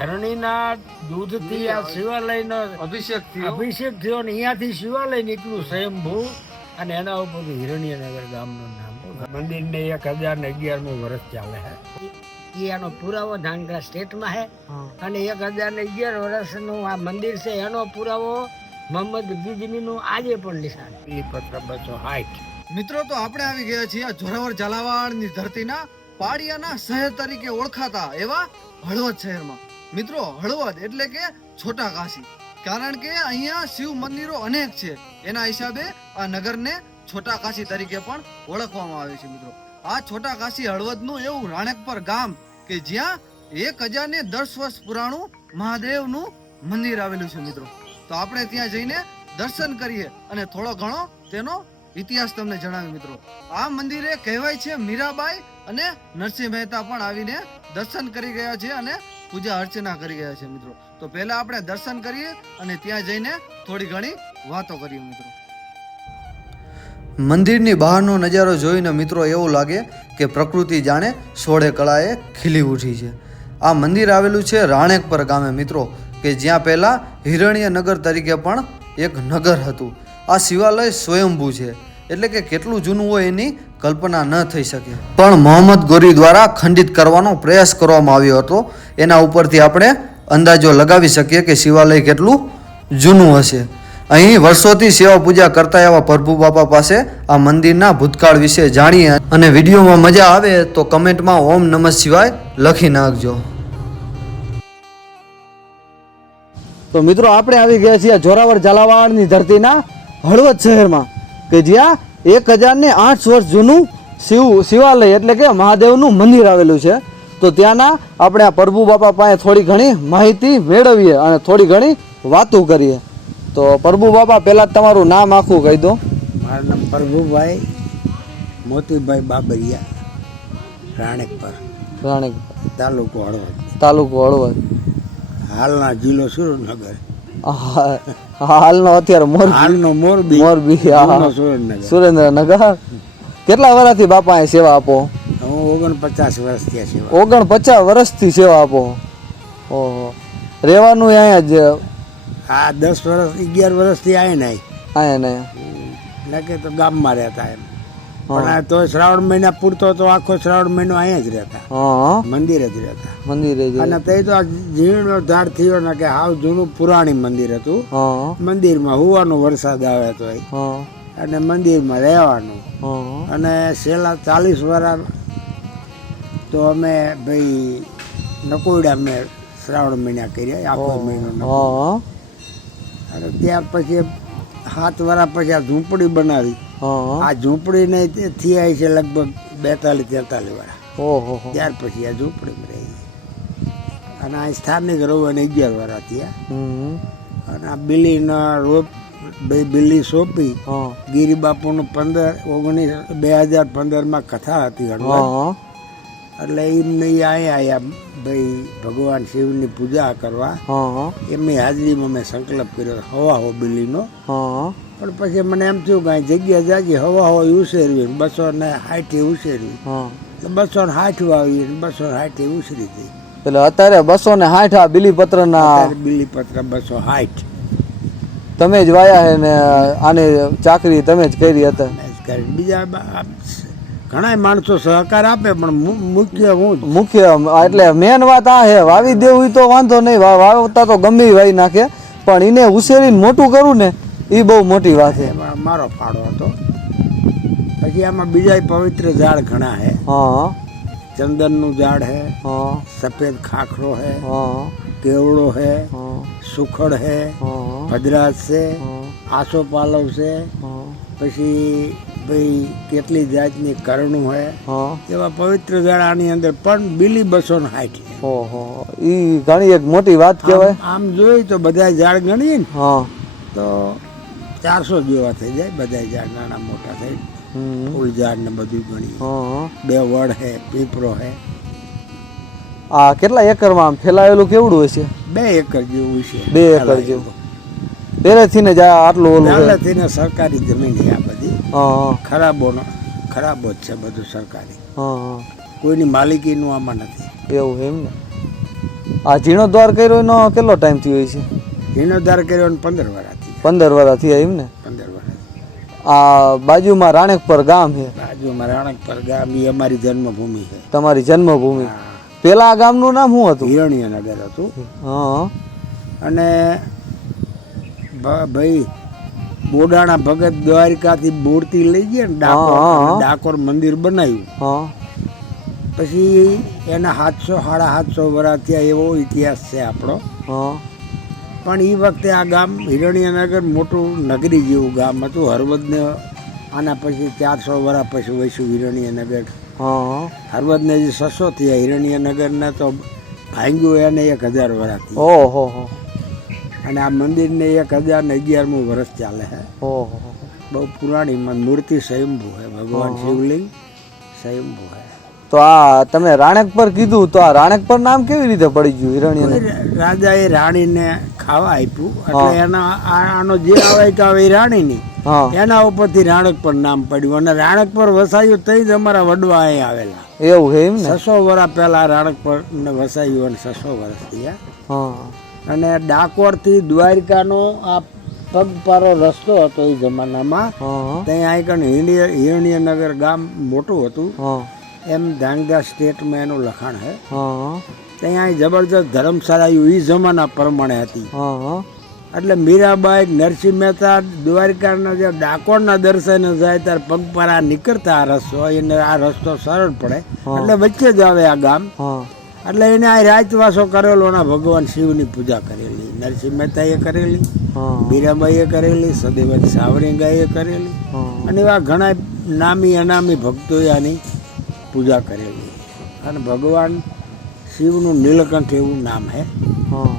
હરણીના દૂધથી આ શિવાલયનો અભિષેક થયો અભિષેક થયો ને અહીંયાથી શિવાલય નીકળ્યું સ્વયંભૂ. અને એના ઉપરથી હિરણ્યનગર ગામનું નામ મંદિરને એક હજાર ને અગિયારમું વર્ષ ચાલે છે. એનો પુરાવો ધાંગધ્રા સ્ટેટમાં છે. હા. અને એક હજાર ને અગિયાર વર્ષનું આ મંદિર છે. એનો પુરાવો મોહમ્મદ ગીજમીનું આજે પણ નિશાન એ પત્ર બસો મિત્રો તો આપણે આવી ગયા છીએ જોરાવર ઝાલાવાડની ધરતીના પાડિયાના શહેર તરીકે ઓળખાતા એવા હળવદ શહેરમાં. મિત્રો, હળવદ એટલે કે છોટા કાશી કારણ કે અહીંયા શિવ મંદિરો અનેક છે. એના હિસાબે આ નગરને છોટા કાશી તરીકે પણ ઓળખવામાં આવે છે, મિત્રો. આ છોટા કાશી હળવદનું એવું રાણકપર ગામ કે જ્યાં એક હજાર ને દસ વર્ષ પુરાણું મહાદેવનું મંદિર આવેલું છે, મિત્રો. તો આપણે ત્યાં જઈને દર્શન કરીએ અને થોડો ઘણો તેનો ઇતિહાસ તમને જણાવ્યું, મિત્રો. આ મંદિરે કહેવાય છે મીરાબાઈ અને નરસિંહ મહેતા પણ આવીને દર્શન કરી ગયા છે અને પૂજા અર્ચના કરી ગયા છે, મિત્રો. તો પહેલા આપણે દર્શન કરીએ અને ત્યાં જઈને થોડી ઘણી વાતો કરીએ, મિત્રો. મંદિરની બહારનો નજારો જોઈને મિત્રો એવું લાગે કે પ્રકૃતિ જાણે સોળે કળાએ ખીલી ઉઠી છે. આ મંદિર આવેલું છે રાણેકપર ગામે, મિત્રો, કે જ્યાં પહેલાં હિરણ્યનગર તરીકે પણ એક નગર હતું. આ શિવાલય સ્વયંભૂ છે. એટલે કે કેટલું જૂનું હોય એની કલ્પના ન થઈ શકે. પણ મોહમ્મદ ગોરી દ્વારા ખંડિત કરવાનો પ્રયાસ કરવામાં આવ્યો હતો. એના ઉપરથી આપણે અંદાજો લગાવી શકીએ કે શિવાલય કેટલું જૂનું હશે. અહીં વર્ષોથી સેવા પૂજા કરતા એવા પ્રભુ બાપા પાસે આ મંદિરના ભૂતકાળ વિશે જાણીએ અને વિડીયોમાં મજા આવે તો કમેન્ટમાં ઓમ નમઃ શિવાય લખી નાખજો. તો મિત્રો, આપણે આવી ગયા છીએ જોરાવર ઝાલાવાડની ધરતીના હળવદ શહેરમાં કે જ્યાં એક હજાર ને આઠ વર્ષ જૂનું શિવ શિવાલય એટલે કે મહાદેવનું મંદિર આવેલું છે. તો ત્યાંના આપણે આ પ્રભુ બાપા પાસે થોડી ઘણી માહિતી મેળવીએ અને થોડી ઘણી વાતો કરીએ. તો પ્રભુ બાપા પહેલાં તમારું નામ આખું કહી દો. મારું નામ પ્રભુભાઈ મોતીભાઈ બાબરિયા રાણેક પર રાણી તાલુકો હળવદ. તાલુકો હળવદ. હાલના જિલ્લો સુરેન્દ્રનગર. હાલનો અત્યારે મોરબી. હાલનો મોરબી? મોરબી હા, સુરેન્દ્રનગર. સુરેન્દ્રનગર. કેટલા વર્ષથી બાપા અહીં સેવા આપો? હું ઓગણપચાસ વર્ષ થયા છે ઓગણપચાસ વર્ષથી સેવા આપો? ઓહો. રહેવાનું અહીંયા જ આ દસ વર્ષ અગિયાર વર્ષથી આય. નહીં અહીંયા ને નકે તો ગામમાં રહેતા એમ. પણ આ તો શ્રાવણ મહિના પૂરતો તો આખો શ્રાવણ મહિનો અહીંયા જ રહેતા. મંદિર જ રહેતા. મંદિરે અને તે તો આ ઝીણનો ધાર થયો ને કે હાવ જૂનું પુરાણી મંદિર હતું. મંદિરમાં હુવાનો વરસાદ આવે તો અને મંદિરમાં રહેવાનું. અને છેલ્લા ચાલીસ વર્ષ તો અમે ભાઈ નકોડા મેં શ્રાવણ મહિના કર્યા આખો મહિનો અને ત્યાર પછી સાત વર્ષ પછી આ ઝૂંપડી બનાવી. આ ઝૂંપડી ને થી થયા છે લગભગ બેતાલીસ તેતાલીસ વાળા. ઓહો હો. ત્યાર પછી આ ઝૂંપડીમાં રહી અને આ સ્થાનિક રવાને અગિયાર વાળા થયા. અને આ બિલીના રોપ બે બિલ્લી સોંપી. હા. ગિરી બાપુનું પંદર ઓગણીસ બે હજાર પંદરમાં કથા હતી એટલે એમને અહીંયા આયા ભાઈ ભગવાન શિવની પૂજા કરવા. હા. એમની હાજરીમાં મેં સંકલ્પ કર્યો હવા હો બિલીનો. હા. પણ પછી મને એમ થયું કે જગ્યા જાગી હવા હોય ઉછેરવી બસો ને સાઠે ઉછેરવી. બસો ને સાઠ વાવી બસો ને સાઠે ઉછરી હતી એટલે અત્યારે બસો ને સાઠ આ બિલીપત્ર ના બિલીપત્ર બસો સાઠ તમે જ વાયા હે ને આની ચાકરી તમે જ કરી હતા. બીજા ઘણા માણસો સહકાર આપે પણ મુખ્ય હું મુખ્ય એટલે મેન વાત આ છે. વાવી દેવું તો વાંધો નહીં. વાવતા તો ગમે વાવી નાખે. પણ એને ઉછેરીને મોટું કરવું ને એ બહુ મોટી વાત છે. મારો ફાળો હતો. પછી આમાં બીજા પવિત્ર ઝાડ ઘણા હે. હા. ચંદનનું ઝાડ હે. હા. સફેદ ખાખરો હે. હા. કેવડો હે. હા. સુખડ હે. ભદ્રાસ છે. આસો પાલવ છે. પછી ભાઈ કેટલી જાતની કરણું હે હા. એવા પવિત્ર ઝાડ આની અંદર પણ બિલી બસો ને છે. ઓહો ઈ ઘણી એક મોટી વાત કહેવાય. આમ- જોઈએ જોઈ તો બધા ઝાડ ગણીએ ને હા. તો ચારસો જેવા થઈ જાય બધા ઝાડ નાના મોટા થઈ. ફૂલ ઝાડ ને બધું ગણીએ. બે વડ હે પીપરો હે. આ કેટલા એકરમાં આમ ફેલાયેલું કેવડું હશે? બે એકર જેવું છે. બે એકર જેવું. પહેલેથી ને જ આટલું ઓલું. પહેલેથી ને સરકારી જમીન છે આ બધી. હા ખરાબોનો ખરાબો જ છે બધું સરકારી. કોઈની માલિકીનું આમાં નથી. એવું એમ ને? આ જીર્ણોદ્વાર કર્યો એનો કેટલો ટાઈમ થયો છે જીર્ણોદ્વાર કર્યો ને પંદર વર્ષથી પંદર વર્ષ થયા એમ ને? પંદર વર્ષ આ બાજુમાં રાણેકપર ગામ છે. બાજુમાં રાણેકપર ગામ એ અમારી જન્મભૂમિ છે. તમારી જન્મભૂમિ. પેલા આ ગામનું નામ શું હતું? હિરણ્યનગર હતું. હા અને ભાઈ બોડાણા ભગત દ્વારિકાથી મૂર્તિ લઈ ગયા ને ડાકોર ડાકોર મંદિર બનાવ્યું. હા. પછી એના સાતસો સાડા સાતસો વર્ષ થયા એવો ઇતિહાસ છે આપણો. હા. પણ એ વખતે આ ગામ હિરણ્યનગર મોટું નગરી જેવું ગામ હતું. હરવદને આના પછી ચારસો વર્ષ પછી વૈશું હિરણ્યનગર. હરવદને જે સસો થયા. હિરણ્યનગરને તો ભાંગ્યું એને એક હજાર વર્ષ ઓહો અને આ મંદિરને એક હજાર ને અગિયારમું વર્ષ ચાલે છે બહુ પુરાણી મૂર્તિ સ્વયંભૂ છે ભગવાન શિવલિંગ સ્વયંભૂ છે તો આ તમે રાણકપર કીધું તો આ રાણકપર નામ કેવી રીતે પડી ગયું હિરણ્ય એ રાણી રાણીને ખાવા આપ્યું એટલે એના આનો જે આવે તો આવે રાણીની. એના ઉપરથી રાણક પર નામ પડ્યું અને રાણક પર વસાયું તઈ જ અમારા વડવા અહીં આવેલા. એવું એમ ને? છસો વર્ષ પહેલા રાણક પર ને વસાયું અને છસો વર્ષ થયા. અને ડાકોરથી દ્વારકાનો આ પગપારો રસ્તો હતો એ જમાનામાં. હા ત્યાં આગળ હિરણ્ય હિરણ્યનગર ગામ મોટું હતું. હા. એમ ધાંગધ્રા સ્ટેટમાં એનું લખાણ છે ત્યાં જબરજસ્ત ધર્મશાળા એ જમાના પ્રમાણે હતી. એટલે મીરાબાઈ નરસિંહ મહેતા દ્વારકાના જે ડાકોરના દર્શને જાય ત્યારે પગપારા નીકળતા આ રસ્તો એને આ રસ્તો સરળ પડે. એટલે વચ્ચે જ આવે આ ગામ. હા. એટલે એને આ રાતવાસો કરેલો અને ભગવાન શિવની પૂજા કરેલી. નરસિંહ મહેતાએ કરેલી મીરાબાઈએ કરેલી સદેવન સાવરીંગાએ કરેલી અને એવા ઘણા નામી અનામી ભક્તોએ આની પૂજા કરેલી. અને ભગવાન શિવનું નીલકંઠ એવું નામ હે. હા.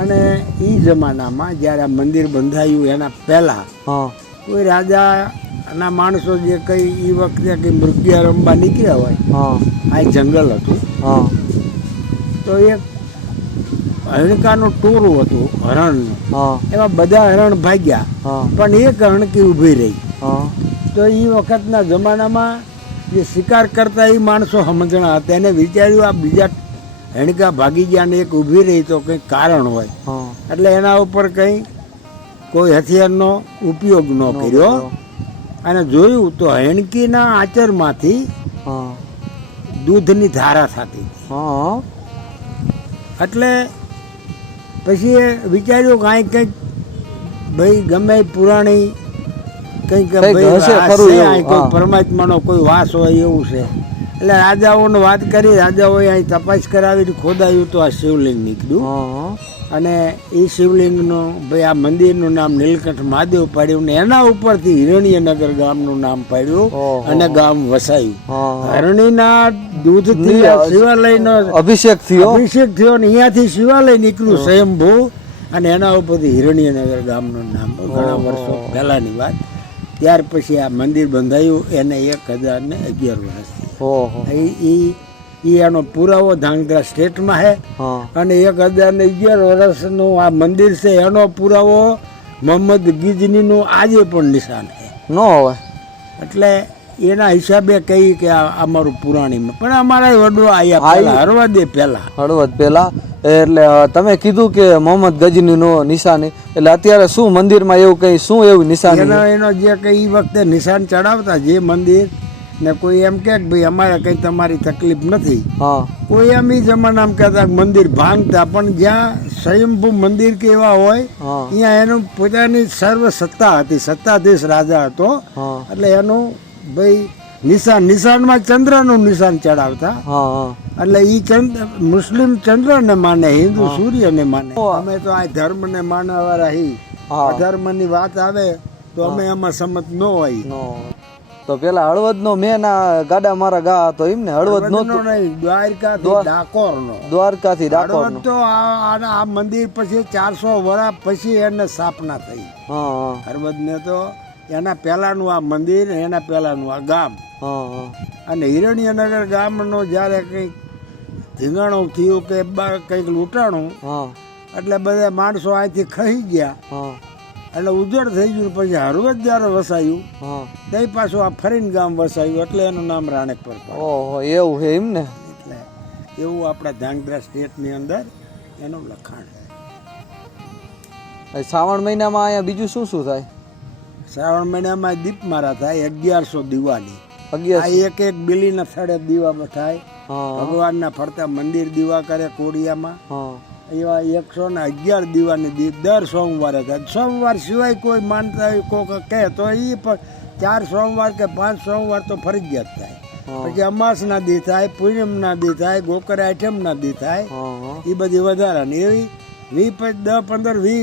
અને એ જમાનામાં જ્યારે આ મંદિર બંધાયું એના પહેલાં કોઈ રાજા રાજાના માણસો જે કંઈ એ વખતે કંઈ મૃગ્યા રમવા નીકળ્યા હોય હા. આ જંગલ હતું. હા. તો એક હરણકાનું ટોરું હતું હરણ. એમાં બધા હરણ ભાગ્યા પણ એક હરણકી ઊભી રહી. તો એ વખતના જમાનામાં જે શિકાર કરતા એ માણસો સમજણા હતા. એને વિચાર્યું આ બીજા હણકા ભાગી ગયા ને એક ઊભી રહી તો કંઈક કારણ હોય. એટલે એના ઉપર કંઈ કોઈ હથિયારનો ઉપયોગ ન કર્યો. અને જોયું તો હેણકીના આચરમાંથી દૂધની ધારા થતી. હતી એટલે પછી એ વિચાર્યું કાંઈક કંઈક ભાઈ ગમે પુરાણી કંઈક પરમાત્માનો કોઈ વાસ હોય એવું છે. એટલે રાજાઓને વાત કરી રાજાઓએ અહીં તપાસ કરાવી ખોદાયું તો આ શિવલિંગ નીકળ્યું. અને એ શિવલિંગનું ભાઈ આ મંદિરનું નામ નીલકંઠ મહાદેવ પાડ્યું ને એના ઉપરથી હિરણ્યનગર ગામનું નામ પાડ્યું અને ગામ વસાયું. હરણીના દૂધથી શિવાલયનો અભિષેક થયો. અભિષેક થયો ને અહીંયાથી શિવાલય નીકળ્યું સ્વયંભૂ. અને એના ઉપરથી હિરણ્યનગર ગામનું નામ ઘણા વર્ષો પહેલાની વાત. ત્યાર પછી આ મંદિર બંધાયું એને એક હજાર ને અગિયાર વર્ષથી એ એ એનો પુરાવો ધાંગધ્રા સ્ટેટમાં છે અને એક હજાર ને અગિયાર વર્ષનું આ મંદિર છે એનો પુરાવો મોહમ્મદ ગિજનીનું આજે પણ નિશાન છે. નો હોય. એટલે એના હિસાબે કહી કે અમારું પુરાણી પણ અમારા વડો આયા હળવદે પહેલા હળવદ પેલા એટલે તમે કીધું કે મોહમ્મદ ગજની નો નિશાની. એટલે અત્યારે શું મંદિરમાં એવું કઈ શું એવું નિશાની? એનો એનો જે કઈ વખતે નિશાન ચડાવતા જે મંદિર ને કોઈ એમ કે ભાઈ અમારે કઈ તમારી તકલીફ નથી. કોઈ એમ ઈ જમાનામાં કહેતા મંદિર ભાંગતા પણ જ્યાં સ્વયંભૂ મંદિર કે એવા હોય ત્યાં એનું પોતાની સર્વ સત્તા હતી. સત્તાધીશ રાજા હતો. એટલે એનું ભાઈ નિશાન નિશાનમાં ચંદ્રનું નિશાન ચડાવતા. એટલે ઈ ચંદ્ર મુસ્લિમ ચંદ્રને માને હિન્દુ સૂર્યને માને. અમે તો આ ધર્મને માનવા રહી અધર્મની વાત આવે તો અમે એમાં સંમત ન હોય. તો પેલા હળવદ નો મેં ના ગાડા મારા ગા હતો એમ ને? હળવદ નો દ્વારકા ઢાકોર નો દ્વારકા થી ડાકોર હળવદ તો આ મંદિર પછી ચારસો વર્ષ પછી એને સ્થાપના થઈ. હા ને તો એના પહેલાંનું આ મંદિર એના પહેલાંનું આ ગામ. હા હા. અને હિરણ્યનગર ગામનો જ્યારે કંઈક ધીંગાણું થયું કે કંઈક લૂંટાણું હા. એટલે બધા માણસો અહીંથી ખહી ગયા. હા. એટલે ઉજળ થઈ ગયું પછી હરવત જ્યારે વસાયું હા. તઈ પાછું આ ફરીન ગામ વસાયું એટલે એનું નામ રાણેકપર ઓહો એવું છે એમ ને? એટલે એવું આપણા ધાંગધ્રા સ્ટેટની અંદર એનું લખાણ છે. શ્રાવણ મહિનામાં અહીંયા બીજું શું શું થાય? શ્રાવણ મહિનામાં દીપ મારા થાય અગિયારસો દિવાળી. આ એક એક બિલીના સ્થળે દીવા થાય ભગવાનના ફરતા મંદિર દીવા કરે કોડિયામાં. એવા એકસો ને અગિયાર દીવાની દીપ દર સોમવારે થાય. સોમવાર સિવાય કોઈ માનતા હોય કોક કહે તો એ પણ ચાર સોમવાર કે પાંચ સોમવાર તો ફરજિયાત થાય. પછી અમાસના દી થાય પૂનમના દી થાય ગોકર આઠમના દી થાય. એ બધી વધારાની. એવી વી પછી દસ પંદર વી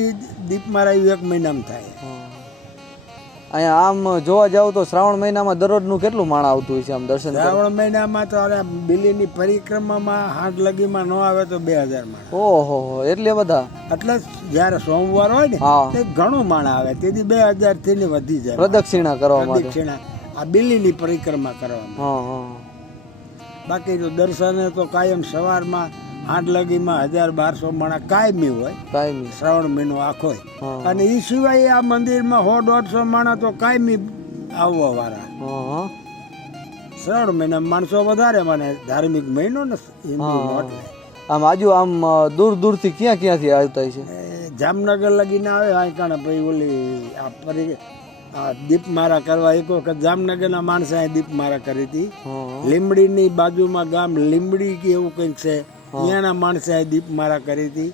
દીપ મારા એક મહિનામાં થાય. અહીંયા આમ જોવા જાવ તો શ્રાવણ મહિનામાં દરરોજનું કેટલું માણ આવતું હોય છે આમ દર્શન શ્રાવણ મહિનામાં તો અરે બિલીની પરિક્રમામાં હાથ લગીમાં ન આવે તો બે હજાર માણ ઓહો એટલે બધા? એટલે જ જ્યારે સોમવાર હોય ને તે ઘણું માણ આવે. તેથી બે હજારથી ને વધી જાય પ્રદક્ષિણા કરવા માટે. પ્રદક્ષિણા. આ બિલીની પરિક્રમા કરવામાં હા હા. બાકી તો દર્શને તો કાયમ સવારમાં આઠ લગીમાં હજાર બારસો મણા કાયમી હોય. કાયમી. શ્રાવણ મહિનો આખો અને એ સિવાય આ મંદિરમાં સો દોઢસો માણા તો કાયમી આવવા વાળા શ્રાવણ મહિના માણસો વધારે મને ધાર્મિક મહિનો ને આમ આજુ આમ દૂર દૂરથી ક્યાં ક્યાંથી આવતા છે? જામનગર લગીને આવે આ કારણે ભાઈ ઓલી આ પરી આ દીપમારા કરવા એક વખત જામનગરના માણસે દીપ મારા કરી હતી. લીમડીની બાજુમાં ગામ લીમડી કે એવું કંઈક છે. ત્યાંના માણસે દીપ મારા કરી હતી.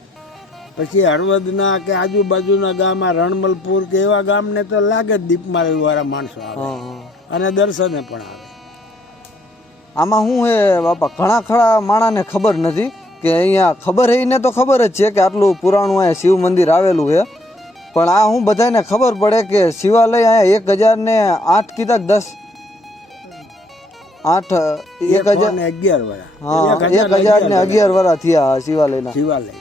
પછી હળવદના કે આજુબાજુના ગામમાં રણમલપુર કે એવા ગામને તો લાગે જ દીપમારા વાળા માણસો આવે. હા હા. અને દર્શને પણ આવે. આમાં શું હે બાપા ઘણા ખરા માણાને ખબર નથી કે અહીંયા ખબર એને તો ખબર જ છે કે આટલું પુરાણું અહીંયા શિવ મંદિર આવેલું છે પણ આ હું બધાને ખબર પડે કે શિવાલય અહીંયા એક હજાર ને આઠ કીધા દસ આઠ એક હજાર ને અગિયાર વાળા હા એક હજાર ને અગિયાર વર્ષ થયા આ શિવાલયના. શિવાલય.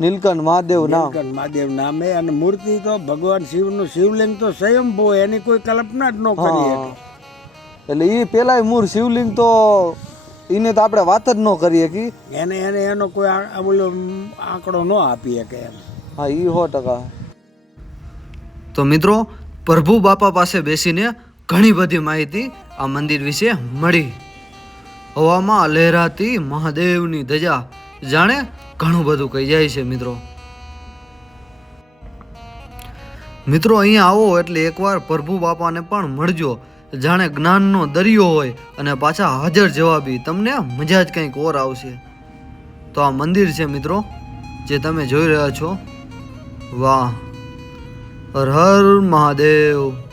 નીલકંઠ મહાદેવ નામ. નીલકંઠ મહાદેવ નામે અને મૂર્તિ તો ભગવાન શિવનું શિવલિંગ તો સ્વયંભૂ એની કોઈ કલ્પના જ ન કરી એટલે એ પેલા મૂળ શિવલિંગ તો એને તો આપણે વાત જ ન કરીએ કે એને એને એનો કોઈ આ- આ આંકડો ન આપી કે એમ. હા એ સો ટકા. તો મિત્રો પ્રભુ બાપા પાસે બેસીને ઘણી બધી માહિતી આ મંદિર વિશે મળી. હવામાં લહેરાતી મહાદેવની ધજા જાણે ઘણું બધું કહી જાય છે મિત્રો. મિત્રો અહીંયા આવો એટલે એકવાર પ્રભુ બાપાને પણ મળજો. જાણે જ્ઞાનનો દરિયો હોય અને પાછા હાજર જવાબી તમને મજા જ કંઈક ઓર આવશે. તો આ મંદિર છે મિત્રો, જે તમે જોઈ રહ્યા છો. વાહ. હર હર મહાદેવ.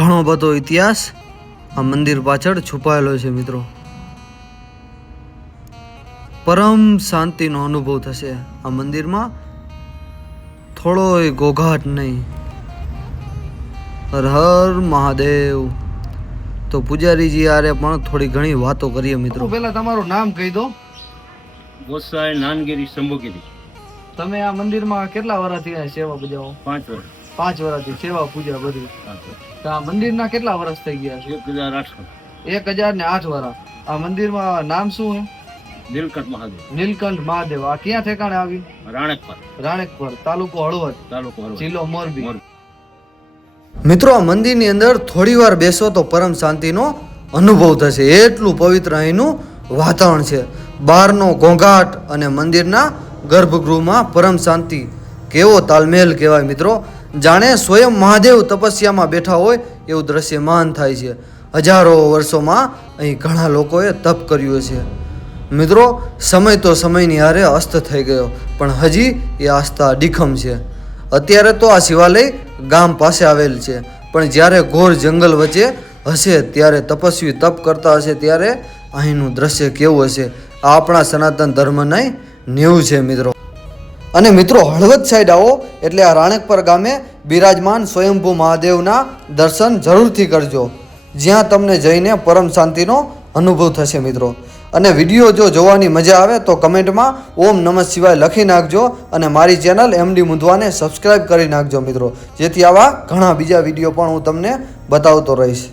ઘણો બધો ઇતિહાસ આ મંદિર પાછળ છુપાયેલો છે મિત્રો. પરમ શાંતિનો અનુભવ થશે આ મંદિરમાં. થોડોય ઘોઘાટ નહીં. હર હર મહાદેવ. તો પૂજારીજી આરે પણ થોડી ઘણી વાતો કરીએ મિત્રો. પહેલા તમારું નામ કહી દો ગોસાઈ નાનગીરી શંભુગીરી તમે આ મંદિરમાં કેટલા વર્ષથી સેવા બજાવો? પાંચ વર્ષ. પાંચ વર્ષથી સેવા પૂજા બધી. તો આ મંદિરના કેટલા વર્ષ થઈ ગયા એક હજાર આઠ એક હજાર ને આઠ વર્ષ આ મંદિરમાં નામ શું છે નીલકંઠ મહાદેવ. નીલકંઠ મહાદેવ. આ ક્યાં ઠેકાણે આવી? રાણક પર રાણેકપર તાલુકો હળવદ. તાલુકો હળવદ. જિલ્લો મોરબી. મિત્રો આ મંદિરની અંદર થોડી વાર બેસો તો પરમ શાંતિનો અનુભવ થશે. એટલું પવિત્ર અહીંનું વાતાવરણ છે. બહારનો ઘોંઘાટ અને મંદિરના ગર્ભગૃહમાં પરમ શાંતિ. કેવો તાલમેલ કહેવાય મિત્રો. જાણે સ્વયં મહાદેવ તપસ્યામાં બેઠા હોય એવું દ્રશ્યમાન થાય છે. હજારો વર્ષોમાં અહીં ઘણા લોકોએ તપ કર્યું છે મિત્રો, સમય તો સમયની હારે અસ્ત થઈ ગયો, પણ હજી એ આસ્થા ડીખમ છે. અત્યારે તો આ શિવાલય ગામ પાસે આવેલ છે, પણ જ્યારે ઘોર જંગલ વચ્ચે હશે, ત્યારે તપસ્વી તપ કરતા હશે, ત્યારે અહીંનું દ્રશ્ય કેવું હશે? આ આપણા સનાતન ધર્મનાય નેવું છે, મિત્રો. અને મિત્રો, હળવદ સાઈડ આવો, એટલે આ રાણકપર ગામે બિરાજમાન સ્વયંભૂ મહાદેવના દર્શન જરૂરથી કરજો, જ્યાં તમને જઈને પરમ શાંતિનો અનુભવ થશે મિત્રો. અને વીડિયો જો જોવાની મજા આવે તો કમેન્ટમાં ઓમ નમઃ શિવાય લખી નાખજો અને મારી ચેનલ એમડી મુંધવાને સબસ્ક્રાઇબ કરી નાખજો મિત્રો. જેથી આવા ઘણા બીજા વીડિયો પણ હું તમને બતાવતો રહીશ.